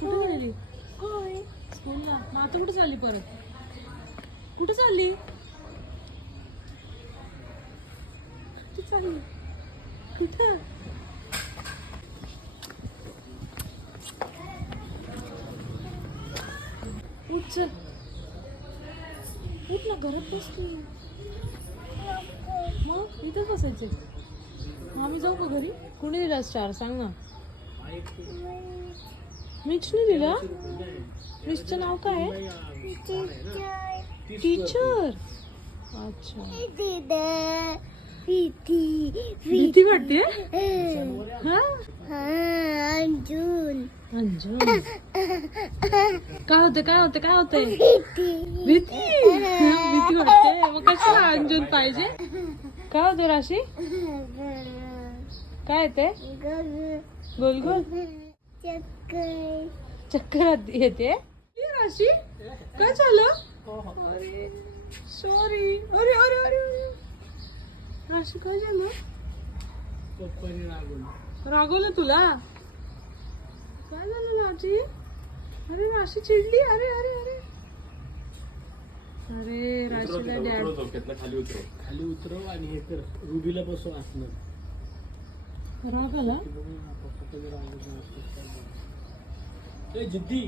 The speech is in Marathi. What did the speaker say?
कुठे गेली स्कूलला? मग आता कुठे चालली परत? कुठे चालली? कुठे चालली? कुठं? उठ चल, उठ ना, घरात बस तू. मग इथं बसायचे. आम्ही जाऊ का घरी? कुणी दिला स्टार सांग ना. मिचने दिला? मिचचं नाव काय आहे? टीचर. अच्छा, भीती वाटते? अंजुन. अंजुन काय होते? काय होते? काय होते? भीती. भीती वाटते. मग कशाला अंजुन पाहिजे? काय होते राशी? काय येते? गोल गोल चक्कर येते. राशी काय झालं? अरे सॉरी. अरे अरे अरे अरे राशी काय झालं? रागवलं तुला? काय झालं राशी? अरे राशी चिडली. अरे अरे अरे अरे राशीला डॅड खाली उतरव आणि हे कर, रुबीला बसव असणार. राग आला? जिद्दी